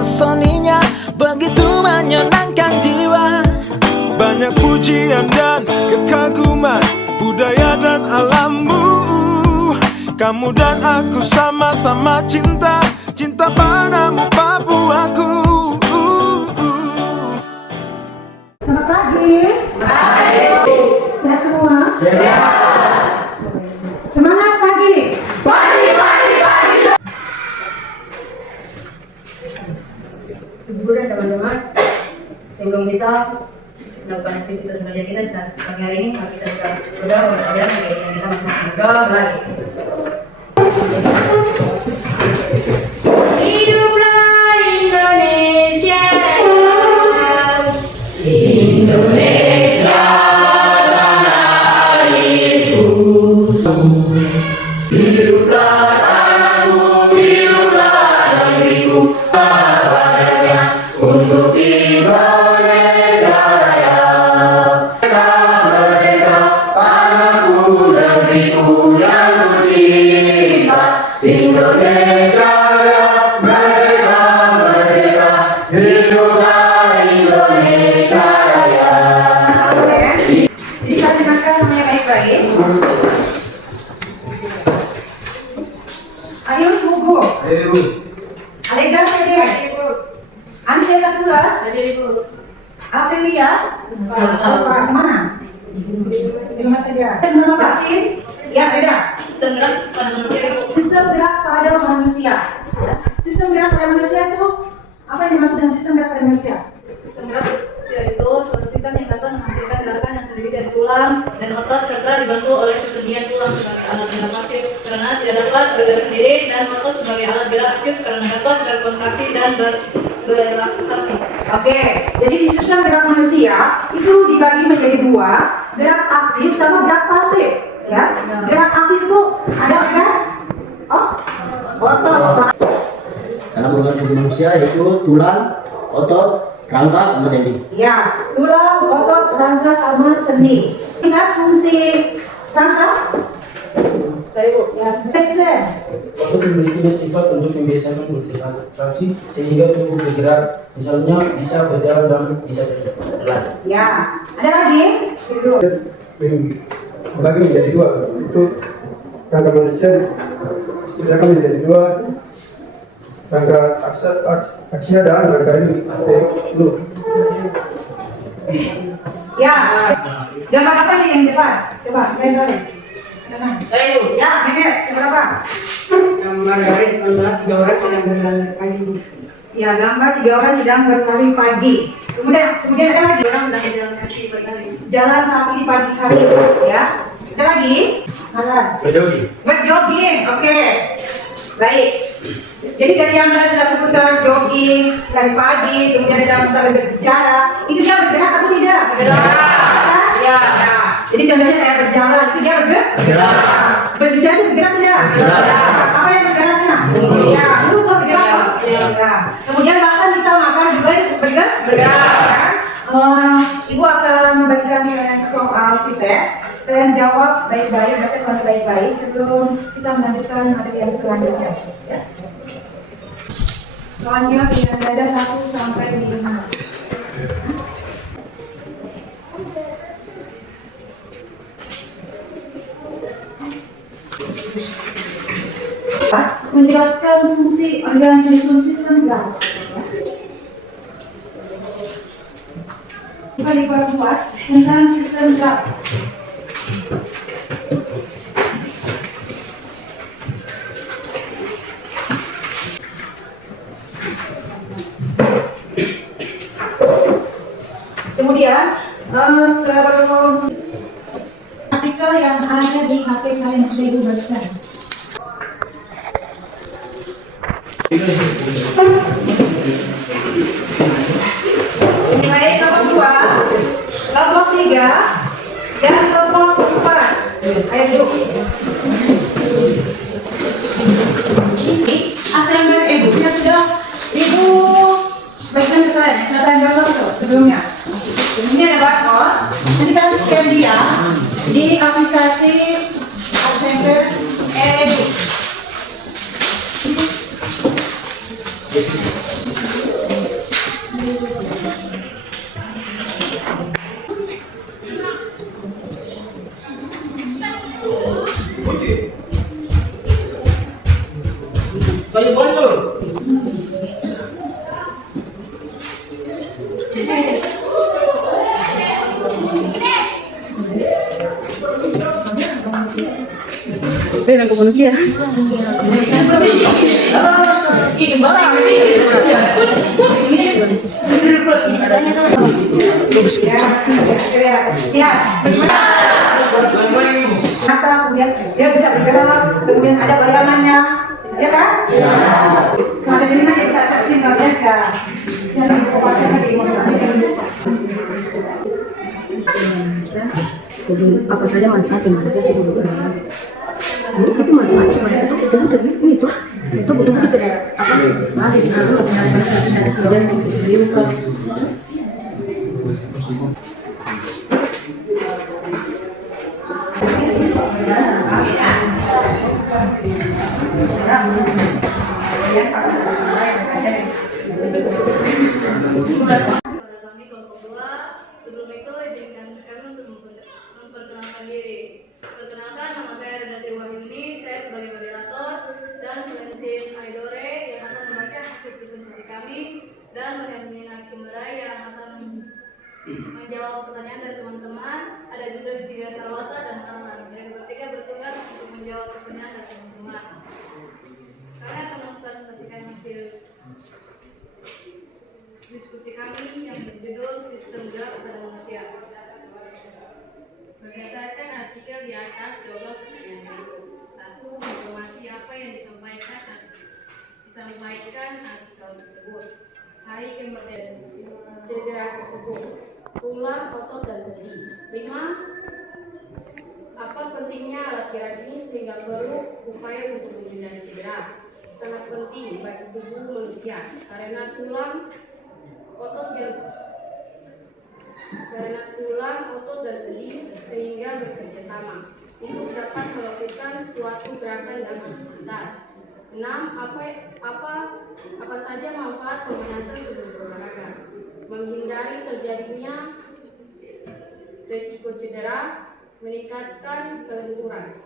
dan soninya begitu menyenangkan jiwa. Banyak pujian dan kekaguman budaya dan alammu. Kamu dan aku sama-sama cinta, cinta padamu Papuaku. Selamat pagi. Pagi. Sehat semua? Sehat. Semangat pagi. Pagi. Hiburan teman-teman, sebelum kita melakukan aktivitas belajar kita saat pagi hari ini, kita sudah berdoa dan kita masuk berdoa lagi. Hiduplah Indonesia Raya. Indonesia tanah airku. Hiduplah tanahku, hiduplah negeriku. Padanya untuk Indonesia Raya. Merdeka, tanahku, negeriku yang ku cinta. Indonesia Raya, merdeka, merdeka, hiduplah Indonesia Raya. Jadi kita silakan namanya baik-baik. Ayo Buku. Ayo. Alega hadir. Ance Katulas. Aprilia. Pak kemana? Di rumah saja. Nama Basin. Ya beda. Sistem gerak pada manusia. Sistem gerak pada manusia itu apa yang dimaksud dengan sistem gerak pada manusia? Sistem gerak yaitu suatu sistem yang dapat menghasilkan gerakan yang terdiri dari tulang dan otot serta dibantu oleh kesediaan tulang sebagai alat gerak aktif karena tidak dapat bergerak sendiri dan otot sebagai alat gerak aktif karena dapat berkontraksi dan berrelaksasi. Oke, jadi di sistem gerak manusia itu dibagi menjadi dua, gerak aktif sama gerak pasif. Ya, gerak aktif itu ada gerak otot. Karena organ tubuh manusia yaitu tulang, otot, rangka, sama sendi. Ya, tulang, otot, rangka sama sendi. Ingat fungsi rangka? Ya, Jackson. Otot memiliki sifat untuk membiasakan konsentrasi sehingga tubuh bergerak, misalnya bisa berjalan dan bisa berlari. Ya, ada lagi? Bagi menjadi dua, itu rangka manusia disilakan menjadi dua, rangka aksia dan rangka ini. Ya, gambar apa sih yang depan? Coba, saya sorry. Saya itu. Ya, Mehmet, gambar apa? Gambar hari tiga orang sedang berjalan pagi. Ya, gambar 3 orang sedang berlari pagi. Kemudian ada lagi. Orang sedang berjalan kaki pagi hari. Jalan kaki di pagi hari, ya. Ada lagi? Berjogging, oke. Baik. Jadi dari yang tadi sudah sebutkan jogging dari pagi, kemudian dalam sampai berbicara, itu dia bergerak atau tidak? Bergerak. Ya. Jadi contohnya kayak berjalan, itu dia bergerak. Berbicara itu bergerak tidak? Apa yang bergeraknya? Ya, itu bergerak. Ya. Kemudian makan kita makan juga bergerak. Ya. Ibu akan memberikan soal test. Kalian jawab baik-baik, baca soal baik-baik sebelum kita melanjutkan materi yang selanjutnya. Ya. Soalnya pilihan ada 1 sampai 5. Menjelaskan fungsi organisme sistem gerak. Kita diperbuat tentang sistem gerak. Kemudian, artikel yang ada di HP kalian sudah Ibu bagikan. Baik, kelompok 2, kelompok 3, dan kelompok 4. Ayo duduk. Ini assembly Ibu yang sudah Ibu bagikan ke kalian. Silakan jawab sebelumnya. Ini ada barcode. Nanti kalian scan dia di aplikasi assembly Edu. dan kemanusiaan. Ya, mata kemudian dia bisa bergerak, kemudian ada bayangannya, ya kan? Ya. Kalau ini kan bisa saksi nggak ya? Jangan obatnya lagi Apa saja manfaat yang bisa sih dulu olahraga. Itu manfaat semuanya itu betul-betul tidak apa bagus kemudian disediakan. Kami kelompok 2, sebelum itu izinkan kami untuk memperkenalkan diri. Perkenalkan, nama saya Renati Wahyuni, saya sebagai moderator, dan Valentin Aidore yang akan membaca hasil presentasi kami, dan Hermina Kimberai yang akan menjawab pertanyaan dari teman-teman. Ada juga Tia Sarwata dan Arman. Yang bertiga bertugas untuk menjawab pertanyaan dari teman-teman. Kami akan mempresentasikan hasil diskusi kami yang berjudul Sistem Gerak pada Manusia. Berdasarkan artikel di atas, jawab pertanyaan berikut. 1. Informasi apa yang disampaikan artikel tersebut? Hari kemerdekaan cedera tersebut, tulang, otot, dan sendi. 5. Apa pentingnya alat gerak ini sehingga perlu upaya untuk menghindari cedera? Sangat penting bagi tubuh manusia karena tulang, otot, dan sendi sehingga bekerja sama untuk dapat melakukan suatu gerakan dan aktivitas. 6. Apa saja manfaat pemanasan sebelum berolahraga? Menghindari terjadinya resiko cedera, meningkatkan kelenturan.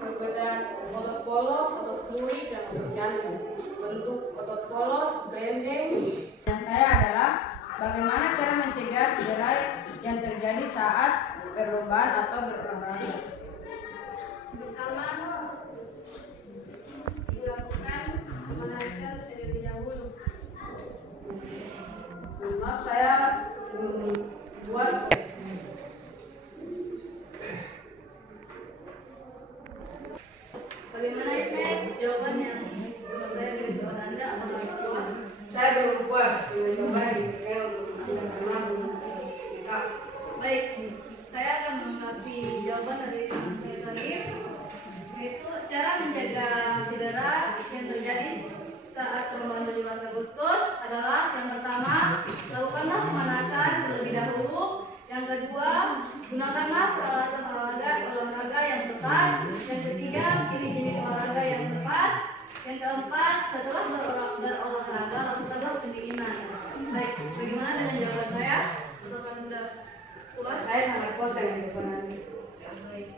Perbedaan otot polos, otot lurik, dan otot jantung. Bentuk otot polos, gelendeng. Dan saya adalah bagaimana cara mencegah cedera yang terjadi saat perlombaan atau berolahraga. Pertama, dilakukan pemanasan terlebih dahulu. Maaf, saya belum puas. Bagaimana Ismet? Jawabannya? Saya dari jawaban Anda apakah puas? Saya belum puas dengan jawaban Baik, saya akan menanggapi jawaban dari saya tadi, yaitu cara menjaga cedera yang terjadi saat perlombaan 17 Agustus adalah yang pertama, lakukanlah pemanasan terlebih dahulu. Yang kedua, gunakanlah peralatan olahraga yang tepat. Yang ketiga, pilih jenis olahraga yang tepat. Yang keempat, setelah berolahraga lakukanlah pendinginan. Baik, bagaimana dengan jawaban saya? Apakah sudah puas? Saya sangat puas dengan jawaban Anda. Baik.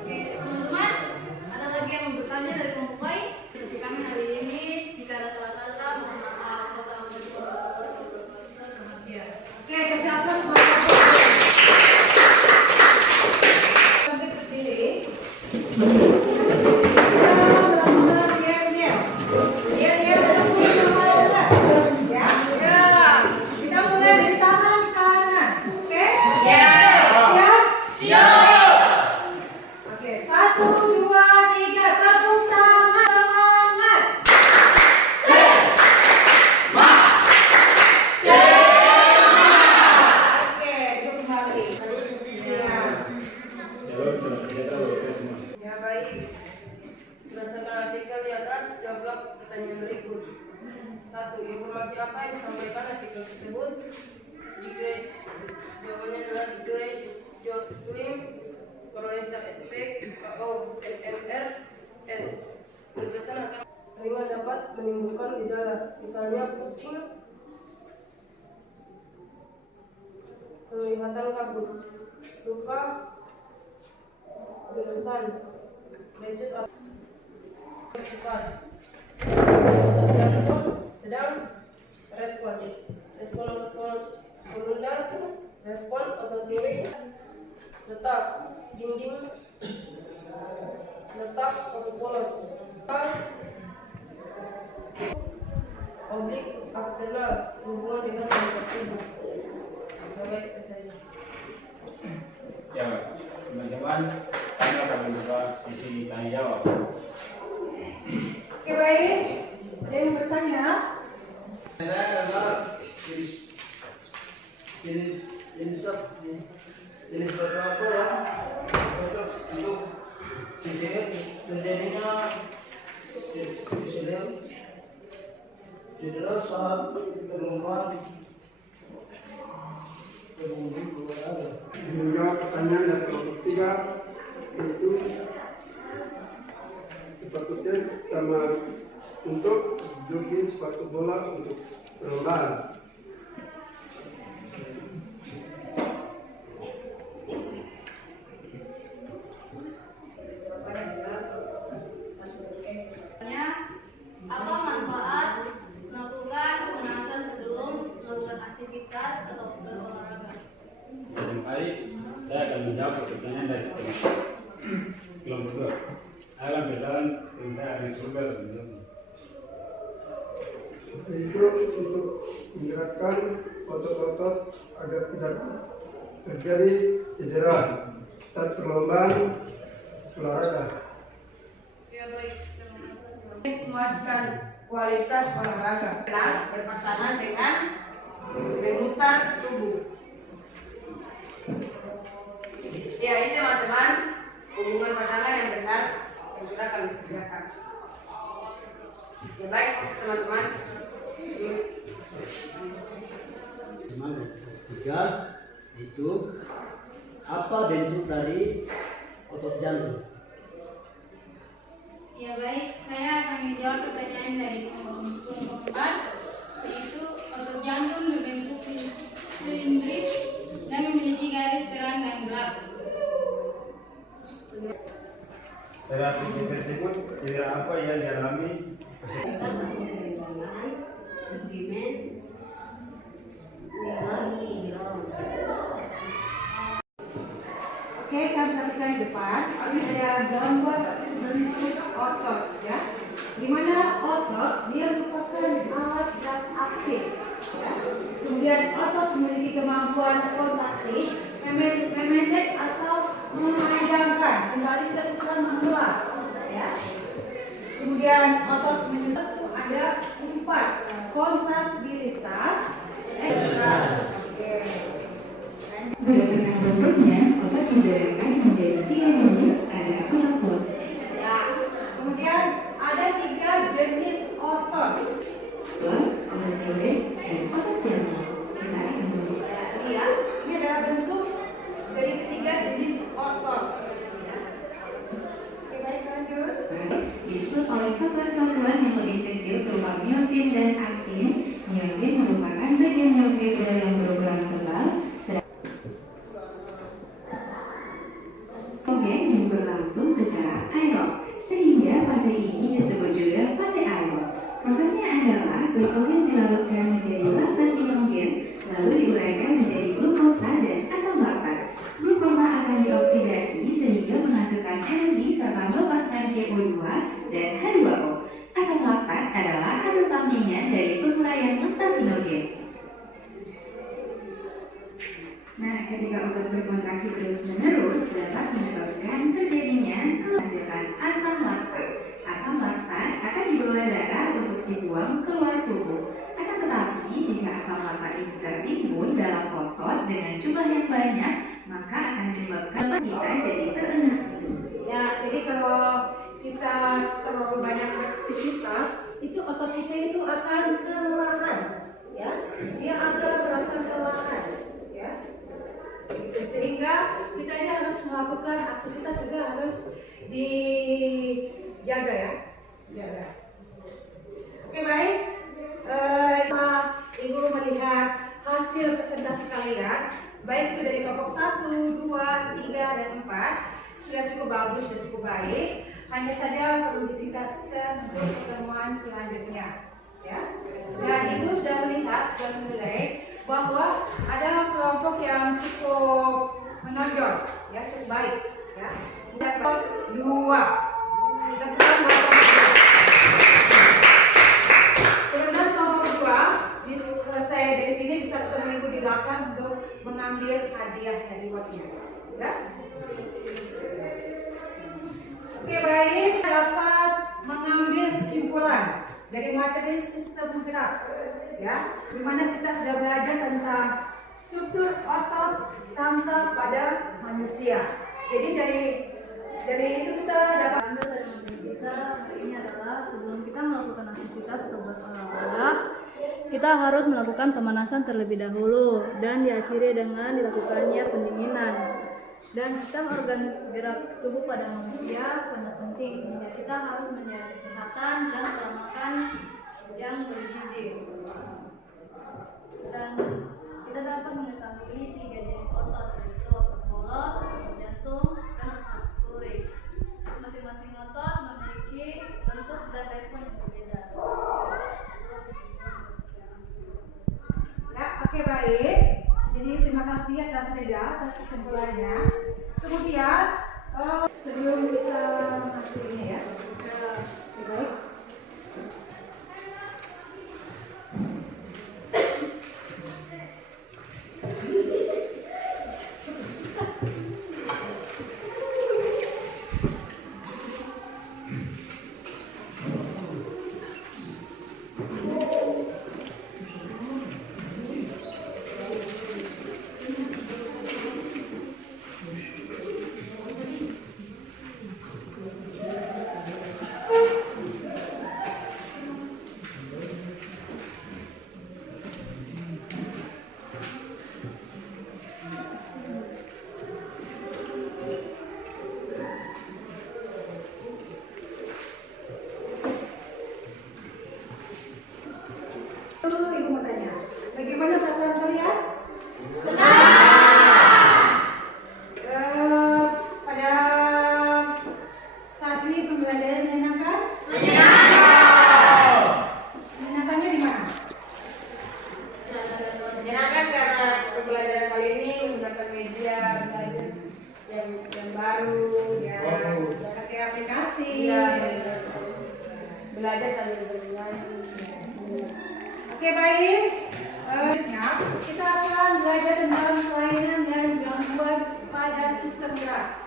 Oke, teman-teman, ada lagi yang mau bertanya dari kelompok lain? Seperti kami hari ini, jika ada salah kata, mohon maaf. Oke, kesiapan sampai terpilih. Kita mulai dari tangan kanan, oke? Siap? Oke, 1, 2, 3, tepuk tangan, semangat. Oke, duduk kembali. Siap. Ya baik. Berdasarkan artikel di atas, jawablah pertanyaan berikut. 1. Informasi apa yang disampaikan artikel tersebut? Decrease. Jawabannya adalah decrease Jocelyn Croatia expect KOMMR S. Berkesan akan terima dapat menimbulkan gejala, misalnya pusing, penglihatan kabut, luka, gemetar, lecet atau cepat, jantung sedang, respon. Respon otot polos menunda, respon otot miring, letak dinding, letak otot polos, oblik eksternal hubungan dengan otot tubuh. Baik, itu saja. Ya, teman-teman, kami akan membuka sisi tanya jawab. Oke, baik. Ada yang bertanya? jenis apa ya cocok untuk terjadinya cedera saat berlomba pengemudi keluar. Menjawab pertanyaan dari kelompok 3 yaitu sepatu sama untuk jogging, sepatu bola untuk perlombaan. Apa manfaat melakukan pemanasan sebelum melakukan aktivitas atau berolahraga? Baik, saya akan menjawab pertanyaan dari kelompok 2. Saya akan berjalan tim saya akan coba menjawab. Yaitu untuk menggerakkan otot-otot agar tidak terjadi cedera saat perlombaan olahraga. Ya baik. Menguatkan kualitas olahraga. Berpasangan dengan memutar tubuh. Ya ini teman-teman hubungan pasangan yang benar yang sudah kami kerjakan. Ya baik teman-teman. Tiga itu apa bentuk dari otot jantung? Ya baik, saya akan menjawab pertanyaan dari kelompok 4, yaitu otot jantung berbentuk silindris dan memiliki garis terang dan gelap. Terapi tersebut tidak apa yang dialami Oke, kami sampaikan di depan. Ini ada gambar bentuk otot, ya. Di mana otot dia merupakan alat yang aktif, ya. Kemudian otot memiliki kemampuan kontraksi, memendek atau memanjangkan, kembali ke ukuran membelah, ya. Kemudian otot menyusun itu ada 4 kontabilitas. Oke. Berdasarkan bentuknya, otot dibedakan menjadi 3 jenis, ada otot perut. Ya, kemudian ada 3 jenis otot. Plus, otot tiroid, dan otot jantung. Kita akan dulu. Ya, ini adalah bentuk dari 3 jenis otot. Ya. Oke, baik, lanjut. Disusun oleh satuan-satuan yang lebih kecil berupa miosin dan aktin. Miosin merupakan bagian sel fibra yang berukuran tebal, yang berlangsung secara aerob, sehingga fase ini disebut juga fase aerob. Prosesnya adalah glikogen dilarutkan menjadi laktasi homogen, lalu diuraikan menjadi glukosa dan asam laktat. Glukosa akan dioksidasi sehingga menghasilkan energi serta melepaskan CO2 dan H2O. Asam laktat adalah hasil sampingan dari penguraian laktasi homogen. Nah, ketika otot berkontraksi terus-menerus dapat menyebabkan terjadinya menghasilkan asam laktat. Asam laktat akan dibawa darah untuk dibuang keluar tubuh. Akan tetapi, jika asam laktat ini tertimbun dalam otot dengan jumlah yang banyak, maka akan menyebabkan kita jadi terengah. Ya, jadi kalau kita terlalu banyak aktivitas, itu otot kita itu akan kelelahan, ya. Dia akan merasa kelelahan, ya. Gitu. Sehingga kita ini harus melakukan aktivitas juga harus dijaga, ya. Jaga. Oke, baik. Ibu melihat hasil presentasi kalian, baik itu dari kelompok 1, 2, 3, dan 4 sudah cukup bagus dan cukup baik. Hanya saja perlu ditingkatkan untuk pertemuan selanjutnya, ya. Dan Ibu sudah melihat dan menilai bahwa ada kelompok yang cukup menonjol, ya cukup baik, ya. Dapat 2. Kita bukan kemudian kelompok 2 selesai dari sini bisa ketemu Ibu di belakang untuk mengambil hadiah dari rewardnya, ya. Oke, baik, dapat mengambil kesimpulan dari materi sistem gerak, ya, di mana kita sudah belajar tentang struktur otot tangkap pada manusia. Jadi dari itu kita dapat Ambil dari materi kita hari ini adalah sebelum kita melakukan aktivitas atau berolahraga, kita harus melakukan pemanasan terlebih dahulu dan diakhiri dengan dilakukannya pendinginan. Dan sistem organ gerak tubuh pada manusia sangat penting sehingga kita harus menjaga kesehatan dan pola makan yang bergizi. Dan kita dapat mengetahui 3 jenis otot, yaitu otot polos, jantung, dan otot lurik. Masing-masing otot memiliki bentuk dan respon yang berbeda. ya, oke baik. Jadi terima kasih atas Reda atas kesimpulannya. Kemudian sebelum kita masuk ini ya, oke, baik. Ibu mau tanya, bagaimana perasaan kalian? Pada saat ini pembelajaran menyenangkan? Menyenangkannya di mana? Menyenangkan karena pembelajaran kali ini menggunakan media belajar yang baru, Ya, pakai aplikasi. belajar sambil bernyanyi. Oke, baik. Kita akan belajar tentang kelainan dan gangguan pada sistem gerak.